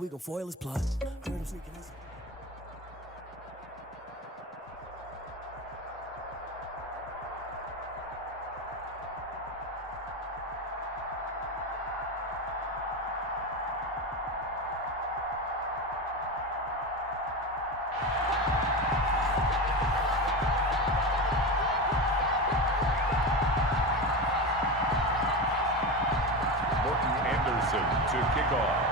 we gon' foil his plot. Heard him sneaking his. To kick off.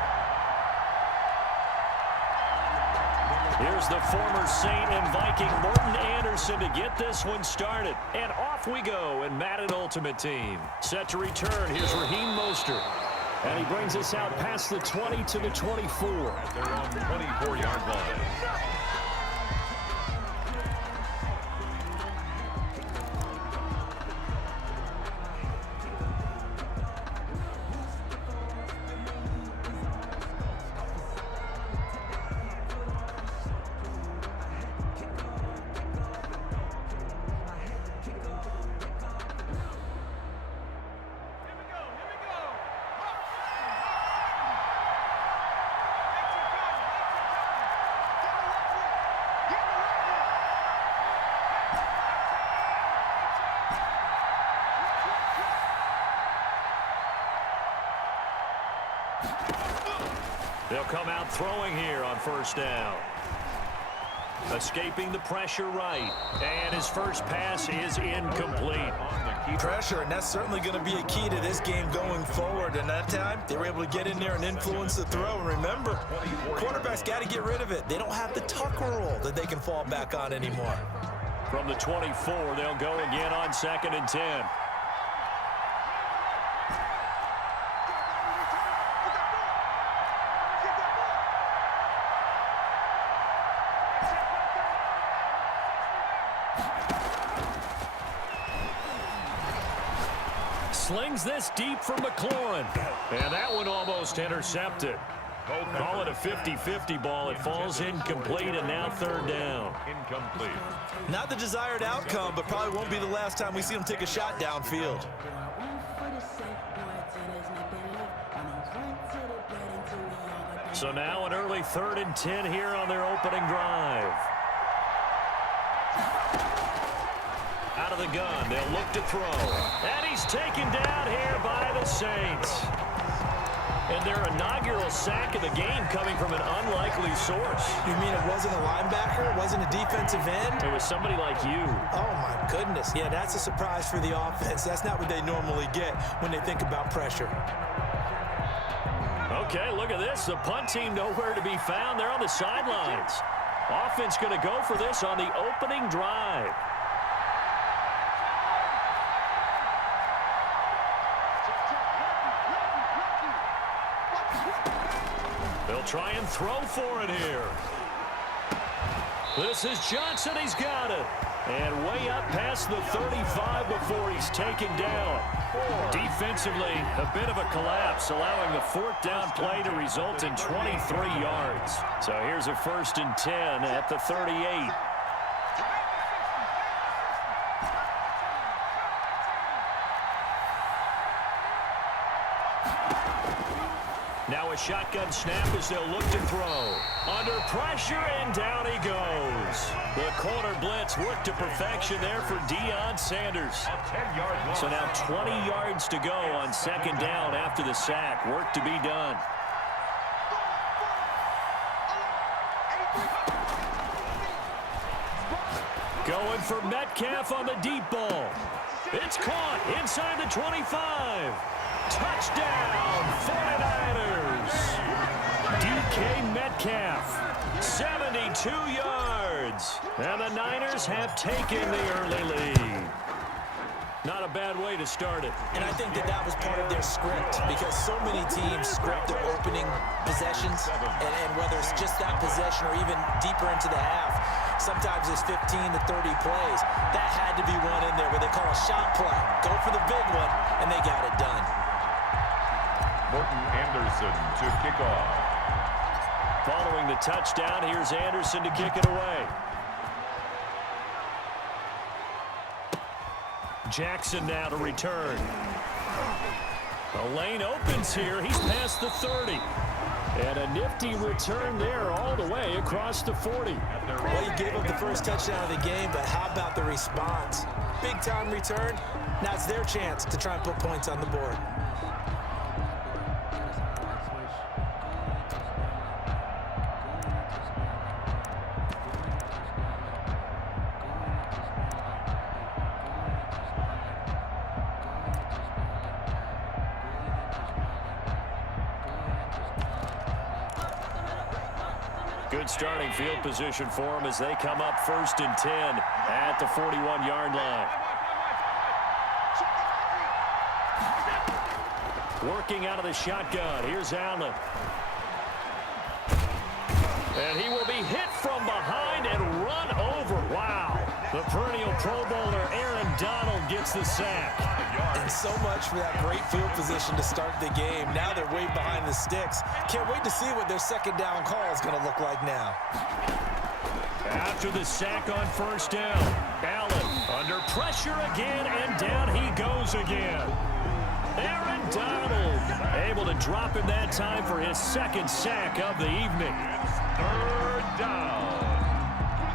Here's the former Saint and Viking Morton Anderson to get this one started. And off we go in Madden Ultimate Team. Set to return. Here's Raheem Mostert. And he brings us out past the 20 to the 24. They're on the 24-yard line. They'll come out throwing here on first down. Escaping the pressure right. And his first pass is incomplete. Pressure, and that's certainly going to be a key to this game going forward. And that time, they were able to get in there and influence the throw. And remember, quarterbacks got to get rid of it. They don't have the tuck rule that they can fall back on anymore. From the 24, they'll go again on 2nd and 10. Slings this deep from McLaurin. And that one almost intercepted. Call it a 50-50 ball. It falls incomplete, and now 3rd down. Incomplete. Not the desired outcome, but probably won't be the last time we see him take a shot downfield. So now an early 3rd and 10 here on their opening drive. Out of the gun, they'll look to throw. And he's taken down here by the Saints. And their inaugural sack of the game coming from an unlikely source. You mean it wasn't a linebacker? It wasn't a defensive end? It was somebody like you. Oh, my goodness. Yeah, that's a surprise for the offense. That's not what they normally get when they think about pressure. Okay, look at this. The punt team nowhere to be found. They're on the sidelines. Offense going to go for this on the opening drive. They'll try and throw for it here. This is Johnson. He's got it. And way up past the 35 before he's taken down. Defensively, a bit of a collapse, allowing the 4th down play to result in 23 yards. So here's a 1st and 10 at the 38. Now a shotgun snap as they'll look to throw. Under pressure, and down he goes. The corner blitz worked to perfection there for Deion Sanders. So now 20 yards to go on 2nd down after the sack. Work to be done. Going for Metcalf on the deep ball. It's caught inside the 25. Touchdown, 49ers. DK Metcalf, 72 yards. And the Niners have taken the early lead. Not a bad way to start it. And I think that was part of their script, because so many teams script their opening possessions, and whether it's just that possession or even deeper into the half, sometimes it's 15 to 30 plays. That had to be one in there where they call a shot play. Go for the big one, and they got it done. Morton Anderson to kick off. Following the touchdown, here's Anderson to kick it away. Jackson now to return. The lane opens here. He's past the 30. And a nifty return there all the way across the 40. Well, you gave up the first touchdown of the game, but how about the response? Big-time return. Now it's their chance to try and put points on the board. Good starting field position for them as they come up 1st and 10 at the 41-yard line. Working out of the shotgun. Here's Allen. And he will be hit from behind and run over. Wow. The perennial Pro Bowler Aaron Donald gets the sack. And so much for that great field position to start the game. Now they're way behind the sticks. Can't wait to see what their second down call is going to look like now. After the sack on 1st down, Allen under pressure again, and down he goes again. Aaron Donald able to drop him that time for his 2nd sack of the evening. 3rd down.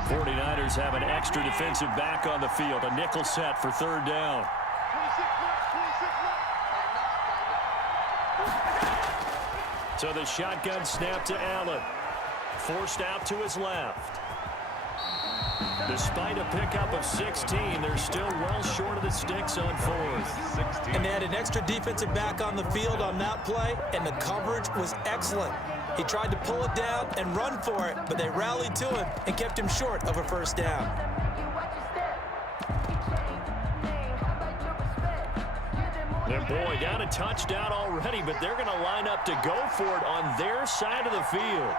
49ers have an extra defensive back on the field. A nickel set for 3rd down. So the shotgun snap to Allen. Forced out to his left. Despite a pickup of 16, they're still well short of the sticks on 4th. And they had an extra defensive back on the field on that play, and the coverage was excellent. He tried to pull it down and run for it, but they rallied to him and kept him short of a 1st down. And boy, down a touchdown already, but they're going to line up to go for it on their side of the field.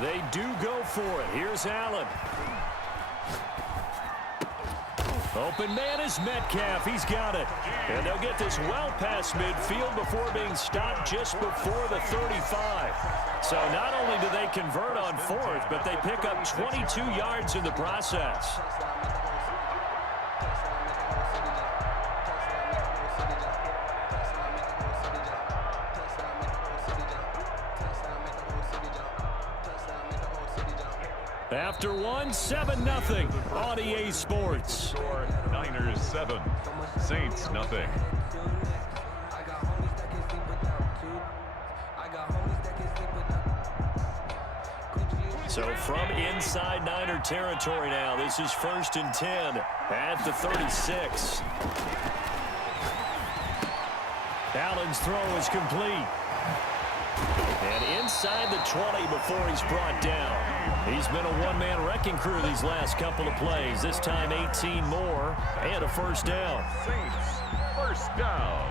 They do go for it. Here's Allen. Open man is Metcalf. He's got it. And they'll get this well past midfield before being stopped just before the 35. So not only do they convert on 4th, but they pick up 22 yards in the process. After 7-0 on EA Sports. Niners 7, Saints nothing. So from inside Niner territory now, this is 1st and 10 at the 36. Allen's throw is complete. And inside the 20 before he's brought down. He's been a one-man wrecking crew these last couple of plays. This time 18 more and a 1st down. Saints, 1st down.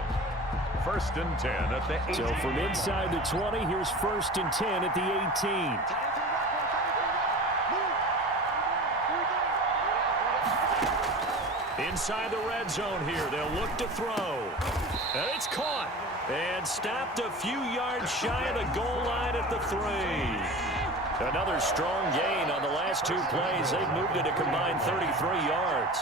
1st and 10 at the 18. So from inside the 20, here's 1st and 10 at the 18. Inside the red zone here, they'll look to throw. And it's caught and stopped a few yards shy of the goal line at the 3. Another strong gain on the last 2 plays. They've moved it a combined 33 yards.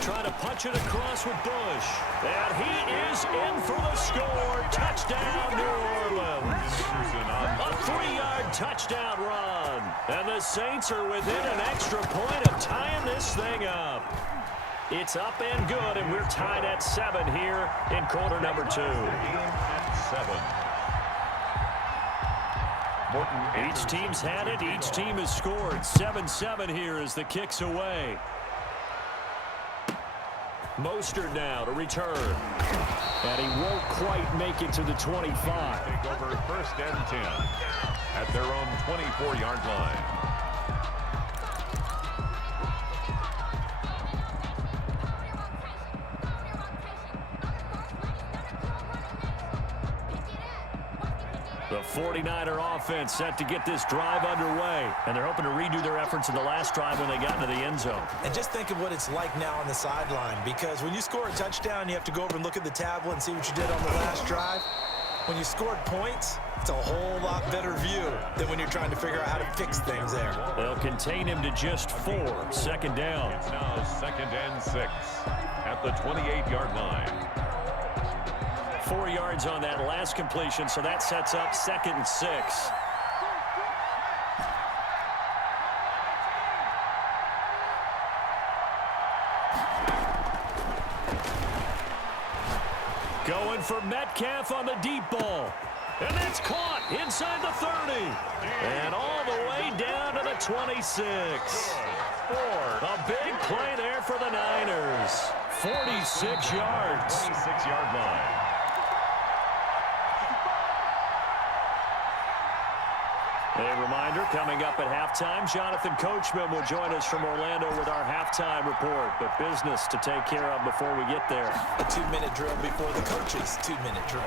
Trying to punch it across with Bush. And he is in for the score. Touchdown, New Orleans. A 3-yard touchdown run. And the Saints are within an extra point of tying this thing up. It's up and good, and we're tied at 7 here in quarter number 2. 7. Each team's had it. Each team has scored. 7-7 here as the kick's away. Mostert now to return. And he won't quite make it to the 25. Take over 1st and 10 at their own 24-yard line. The 49er offense set to get this drive underway, and they're hoping to redo their efforts in the last drive when they got into the end zone. And just think of what it's like now on the sideline, because when you score a touchdown, you have to go over and look at the tablet and see what you did on the last drive. When you scored points, it's a whole lot better view than when you're trying to figure out how to fix things there. They'll contain him to just 4. Second down. It's now 2nd and 6 at the 28-yard line. 4 yards on that last completion, so that sets up 2nd and 6. Going for Metcalf on the deep ball. And it's caught inside the 30. And all the way down to the 26. A big play there for the Niners. 46 yards. 26-yard line. A reminder, coming up at halftime, Jonathan Coachman will join us from Orlando with our halftime report. But business to take care of before we get there. A 2-minute drill before the coach's 2-minute drill.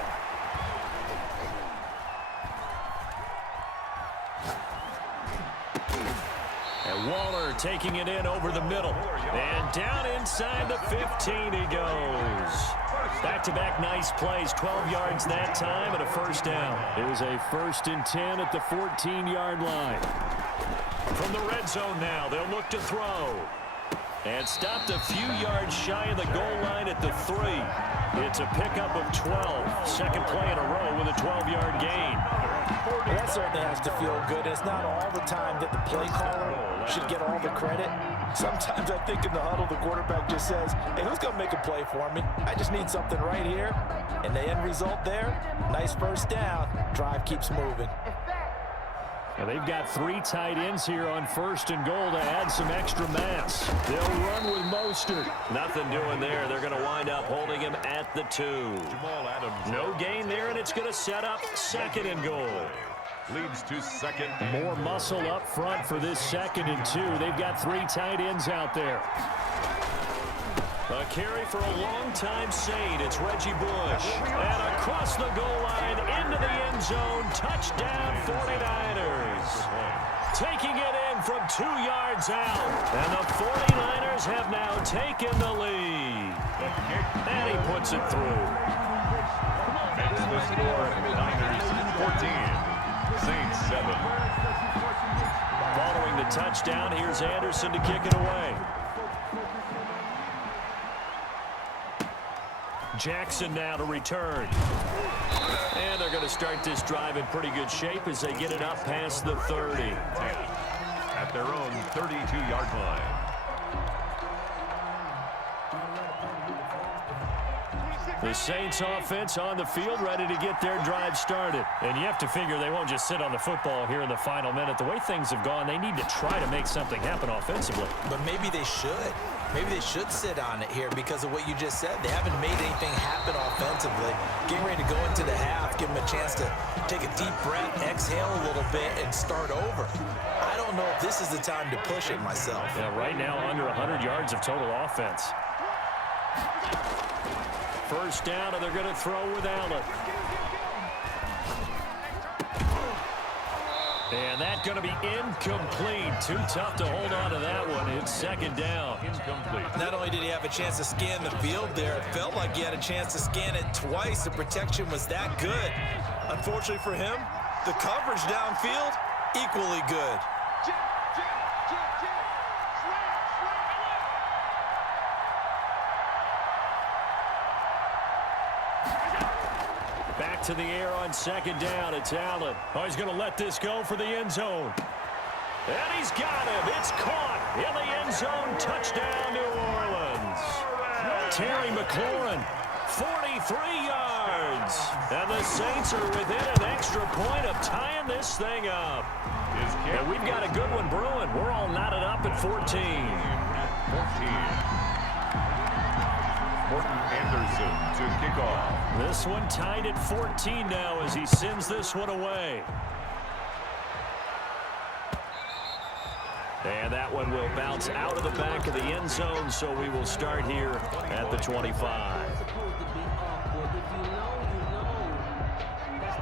And Waller taking it in over the middle. And down inside the 15 he goes. Back-to-back nice plays, 12 yards that time and a first down. It was a 1st and 10 at the 14-yard line. From the red zone now, they'll look to throw. And stopped a few yards shy of the goal line at the 3. It's a pickup of 12. Second play in a row with a 12-yard gain. Well, that certainly has to feel good. It's not all the time that the play caller should get all the credit. Sometimes I think in the huddle, the quarterback just says, hey, who's going to make a play for me? I just need something right here. And the end result there, nice first down. Drive keeps moving. Now they've got 3 tight ends here on 1st and goal to add some extra mass. They'll run with Mostert. Nothing doing there. They're going to wind up holding him at the 2. Jamal Adams. No gain there, and it's going to set up 2nd and goal. Leads to 2nd. More muscle up front for this 2nd and 2. They've got 3 tight ends out there. A carry for a long-time Saint. It's Reggie Bush. And across the goal line into the end zone. Touchdown 49ers. Taking it in from 2 yards out. And the 49ers have now taken the lead. And he puts it through. Makes the score Niners 14. Saints 7. Following the touchdown, here's Anderson to kick it away. Jackson now to return. And they're going to start this drive in pretty good shape as they get it up past the 30. At their own 32-yard line. The Saints offense on the field ready to get their drive started. And you have to figure they won't just sit on the football here in the final minute. The way things have gone, they need to try to make something happen offensively. But maybe they should. Maybe they should sit on it here because of what you just said. They haven't made anything happen offensively. Getting ready to go into the half, give them a chance to take a deep breath, exhale a little bit, and start over. I don't know if this is the time to push it myself. Yeah, right now under 100 yards of total offense. First down, and they're going to throw with Allen. And that's going to be incomplete. Too tough to hold on to that one. It's 2nd down. Incomplete. Not only did he have a chance to scan the field there, it felt like he had a chance to scan it twice. The protection was that good. Unfortunately for him, the coverage downfield, equally good. Back to the air on 2nd down. It's Allen. Oh, he's going to let this go for the end zone. And he's got him. It's caught in the end zone. Touchdown, New Orleans. Terry McLaurin, 43 yards. And the Saints are within an extra point of tying this thing up. And we've got a good one brewing. We're all knotted up at 14. 14. Morton Anderson to kick off. This one tied at 14 now as he sends this one away. And that one will bounce out of the back of the end zone, so we will start here at the 25.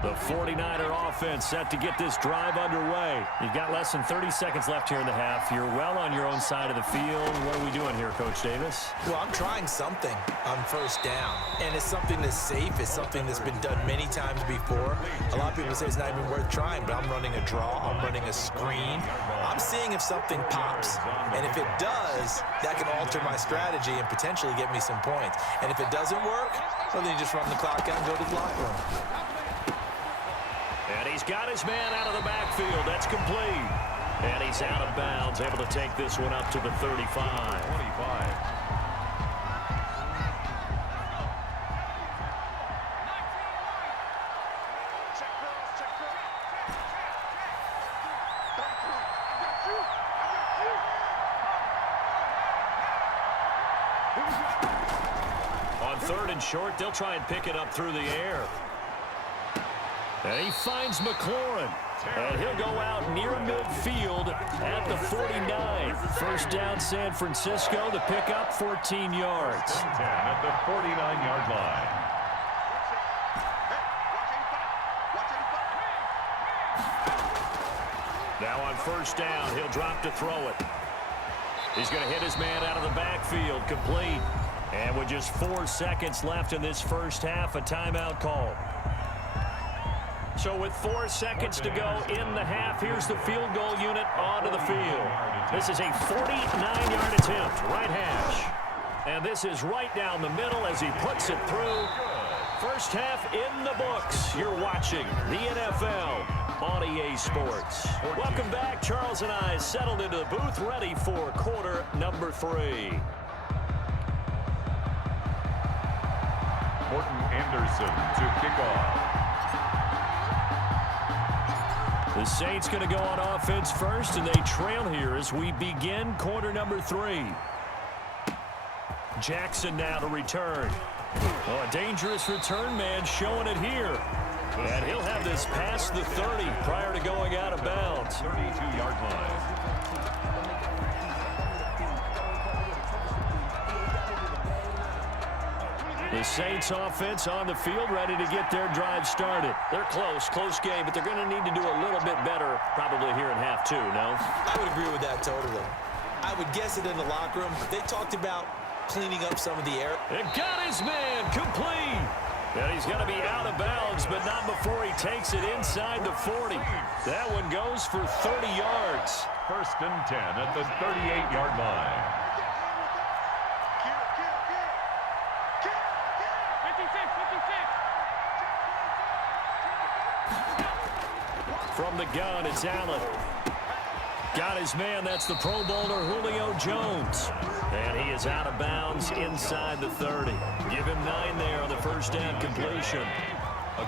The 49er offense set to get this drive underway. You've got less than 30 seconds left here in the half. You're well on your own side of the field. What are we doing here, Coach Davis? Well, I'm trying something on first down, and it's something that's safe. It's something that's been done many times before. A lot of people say it's not even worth trying, but I'm running a draw. I'm running a screen. I'm seeing if something pops, and if it does, that can alter my strategy and potentially get me some points. And if it doesn't work, well, then you just run the clock out and go to the locker room. And he's got his man out of the backfield. That's complete. And he's out of bounds, able to take this one up to the 35. 25. On third and short, they'll try and pick it up through the air. And he finds McLaurin. And he'll go out near midfield at the 49. First down, San Francisco. The pickup, 14 yards. 10 at the 49-yard line. Now on first down, he'll drop to throw it. He's going to hit his man out of the backfield, complete. And with just 4 seconds left in this first half, a timeout call. So with 4 seconds to go in the half, here's the field goal unit onto the field. This is a 49-yard attempt, right hash. And this is right down the middle as he puts it through. First half in the books. You're watching the NFL on EA Sports. Welcome back. Charles and I settled into the booth, ready for quarter number 3. Morton Anderson to kick off. The Saints going to go on offense first, and they trail here as we begin quarter number 3. Jackson now to return. Oh, a dangerous return man showing it here. And he'll have this past the 30 prior to going out of bounds. 32-yard line. The Saints offense on the field, ready to get their drive started. They're close game, but they're going to need to do a little bit better probably here in half 2, no? I would agree with that totally. I would guess it in the locker room. They talked about cleaning up some of the air. And got his man complete. And he's going to be out of bounds, but not before he takes it inside the 40. That one goes for 30 yards. First and 10 at the 38-yard line. From the gun, it's Allen. Got his man. That's the Pro Bowler Julio Jones. And he is out of bounds inside the 30. Give him 9 there on the first down completion.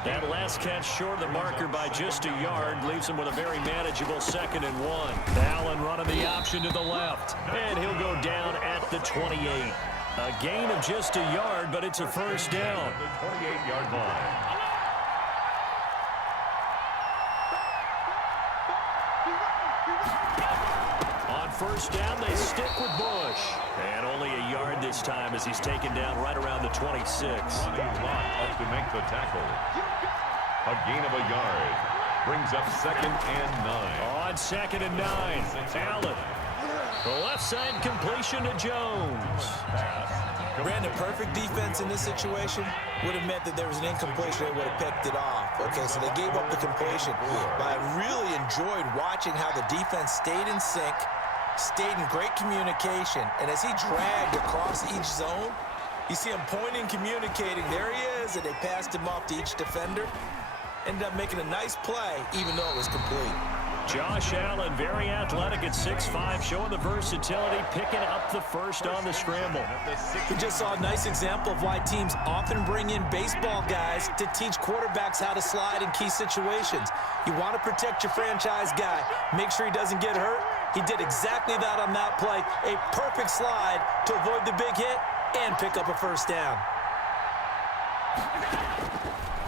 That last catch short of the marker by just a yard leaves him with a very manageable 2nd and 1. Allen running the option to the left. And he'll go down at the 28. A gain of just a yard, but it's a first down. The 28-yard line. First down, they stick with Bush. And only a yard this time as he's taken down right around the 26. Ronnie Lott up to make the tackle. A gain of a yard. Brings up 2nd and 9. On 2nd and 9, Allen. The left side completion to Jones. Brandon, perfect defense in this situation would have meant that there was an incompletion. They would have picked it off. Okay, so they gave up the completion. But I really enjoyed watching how the defense stayed in sync, stayed in great communication, and as he dragged across each zone, you see him pointing, communicating. There he is, and they passed him off to each defender. Ended up making a nice play, even though it was complete. Josh Allen, very athletic at 6'5", showing the versatility, picking up the first on the scramble. We just saw a nice example of why teams often bring in baseball guys to teach quarterbacks how to slide in key situations. You want to protect your franchise guy. Make sure he doesn't get hurt. He did exactly that on that play. A perfect slide to avoid the big hit and pick up a first down.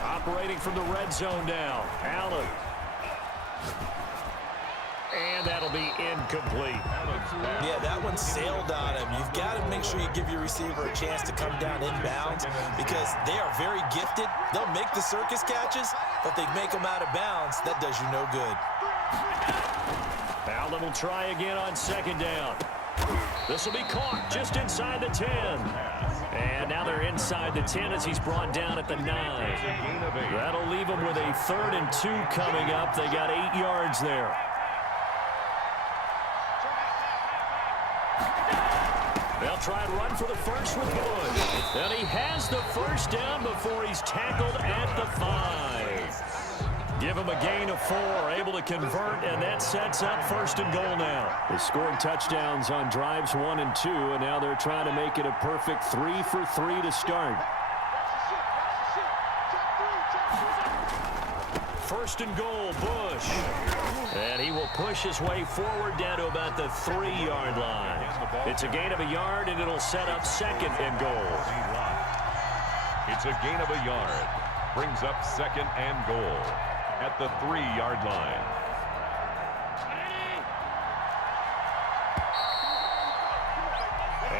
Operating from the red zone now, Allen. And that'll be incomplete. Yeah, that one sailed on him. You've got to make sure you give your receiver a chance to come down inbounds because they are very gifted. They'll make the circus catches, but they make them out of bounds. That does you no good. Allen will try again on second down. This will be caught just inside the 10. And now they're inside the 10 as he's brought down at the 9. That'll leave them with a 3rd and 2 coming up. They got 8 yards there. They'll try and run for the first with Bush. And he has the first down before he's tackled at the 5. Give him a gain of 4, able to convert, and that sets up 1st and goal now. They scored touchdowns on drives 1 and 2, and now they're trying to make it a perfect 3 for 3 to start. 1st and goal, Bush. And he will push his way forward down to about the 3-yard line. It's a gain of a yard, and it'll set up 2nd and goal. It's a gain of a yard. Brings up 2nd and goal at the 3-yard line.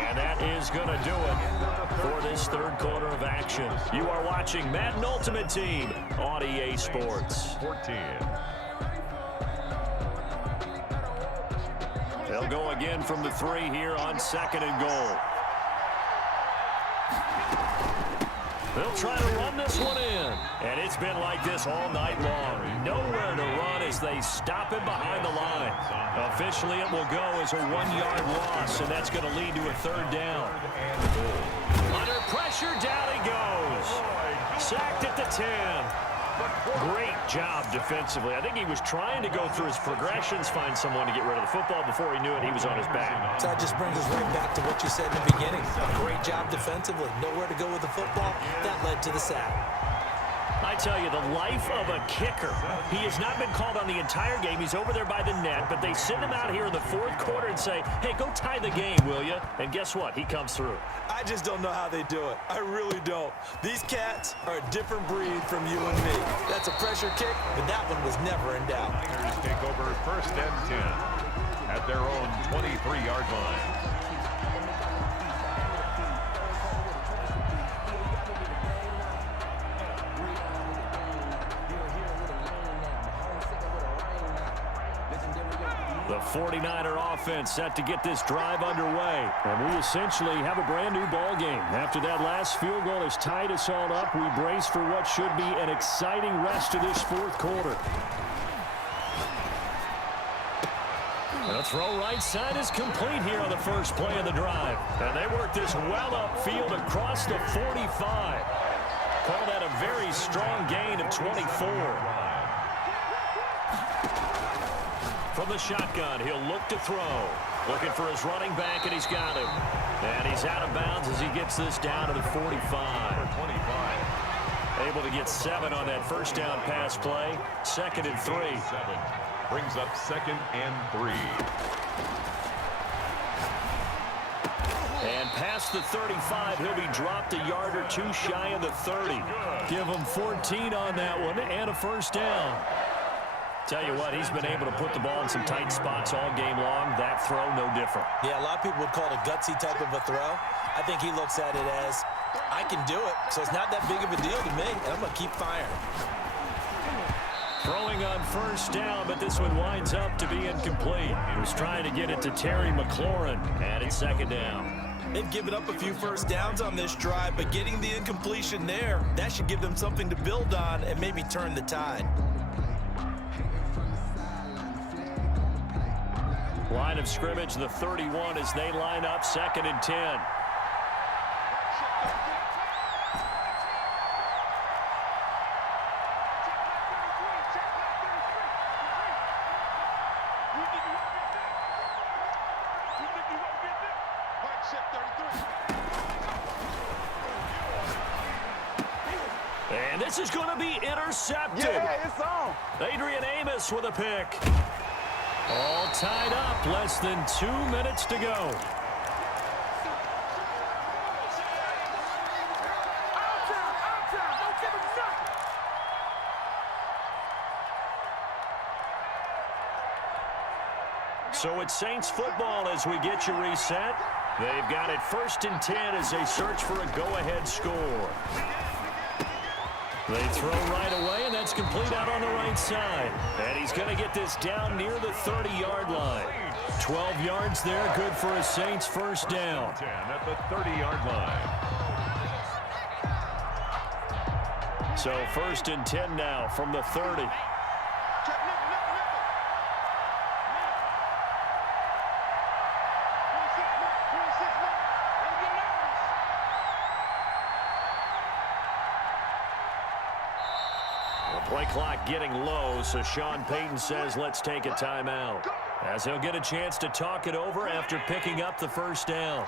And that is going to do it for this 3rd quarter of action. You are watching Madden Ultimate Team on EA Sports. 14. They'll go again from the 3 here on 2nd and goal. They'll try to run this one in. And it's been like this all night long. Nowhere to run as they stop him behind the line. Officially, it will go as a 1-yard loss, and that's going to lead to a 3rd down. Under pressure, down he goes. Sacked at the 10. Great job defensively. I think he was trying to go through his progressions, find someone to get rid of the football. Before he knew it, he was on his back. So that just brings us right back to what you said in the beginning. A great job defensively. Nowhere to go with the football. That led to the sack. I tell you, the life of a kicker. He has not been called on the entire game. He's over there by the net, but they send him out here in the 4th quarter and say, hey, go tie the game, will you? And guess what? He comes through. I just don't know how they do it. I really don't. These cats are a different breed from you and me. That's a pressure kick, but that one was never in doubt. Bears take over 1st and 10 at their own 23-yard line. The 49er offense set to get this drive underway. And we essentially have a brand new ball game. After that last field goal has tied us all up, we brace for what should be an exciting rest of this 4th quarter. The throw right side is complete here on the first play of the drive. And they work this well upfield across the 45. Call that a very strong gain of 24. From the shotgun, he'll look to throw. Looking for his running back, and he's got him. And he's out of bounds as he gets this down to the 45. Able to get 7 on that first down pass play. 2nd and 3. 7 brings up 2nd and 3. And past the 35, he'll be dropped a yard or 2 shy of the 30. Give him 14 on that one and a first down. Tell you what, he's been able to put the ball in some tight spots all game long. That throw, no different. Yeah, a lot of people would call it a gutsy type of a throw. I think he looks at it as, I can do it, so it's not that big of a deal to me, and I'm going to keep firing. Throwing on first down, but this one winds up to be incomplete. He was trying to get it to Terry McLaurin, and it's 2nd down. They've given up a few first downs on this drive, but getting the incompletion there, that should give them something to build on and maybe turn the tide. Line of scrimmage, the 31 as they line up 2nd and 10. And this is going to be intercepted. Yeah, it's on. Adrian Amos with a pick. All tied up, less than 2 minutes to go. So it's Saints football as we get you reset. They've got it 1st and 10 as they search for a go-ahead score. They throw right away, and that's complete out on the right side. And he's going to get this down near the 30-yard line. 12 yards there, good for a Saints first down. 10 at the 30-yard line. So 1st and 10 now from the 30. Play clock getting low, so Sean Payton says let's take a timeout, as he'll get a chance to talk it over after picking up the first down.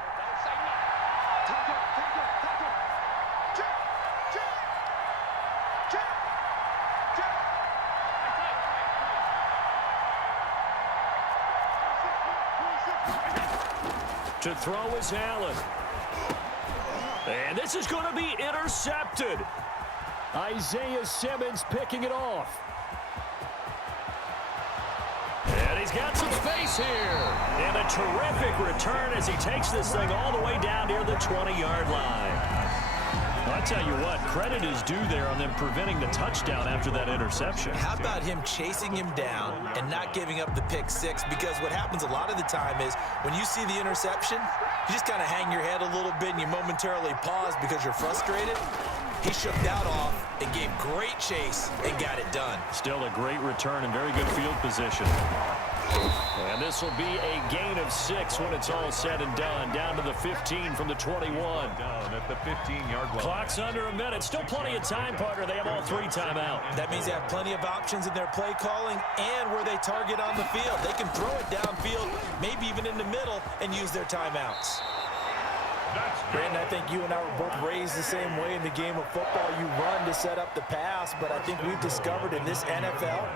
To throw is Allen. And this is going to be intercepted. Isaiah Simmons picking it off. And he's got some space here. And a terrific return as he takes this thing all the way down near the 20-yard line. I'll tell you what, credit is due there on them preventing the touchdown after that interception. How about him chasing him down and not giving up the pick six? Because what happens a lot of the time is when you see the interception, you just kind of hang your head a little bit and you momentarily pause because you're frustrated. He shook that off and gave great chase and got it done. Still a great return and very good field position. And this will be a gain of 6 when it's all said and done. Down to the 15 from the 21. Down at the 15-yard line. Clock's under a minute. Still plenty of time, partner. They have all 3 timeouts. That means they have plenty of options in their play calling and where they target on the field. They can throw it downfield, maybe even in the middle, and use their timeouts. Brandon, I think you and I were both raised the same way in the game of football. You run to set up the pass, but I think we've discovered in this NFL,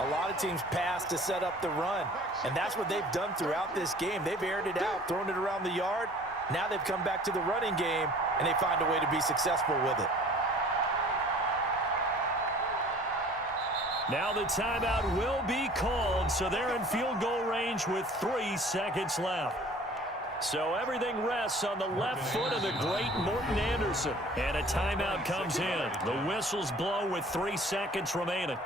a lot of teams pass to set up the run. And that's what they've done throughout this game. They've aired it out, thrown it around the yard. Now they've come back to the running game, and they find a way to be successful with it. Now the timeout will be called, so they're in field goal range with 3 seconds left. So everything rests on the left foot of the great Morton Anderson. And a timeout comes in. The whistles blow with 3 seconds remaining.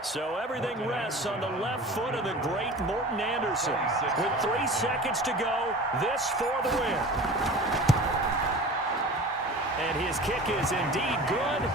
So everything rests on the left foot of the great Morton Anderson. With 3 seconds to go, this for the win. And his kick is indeed good.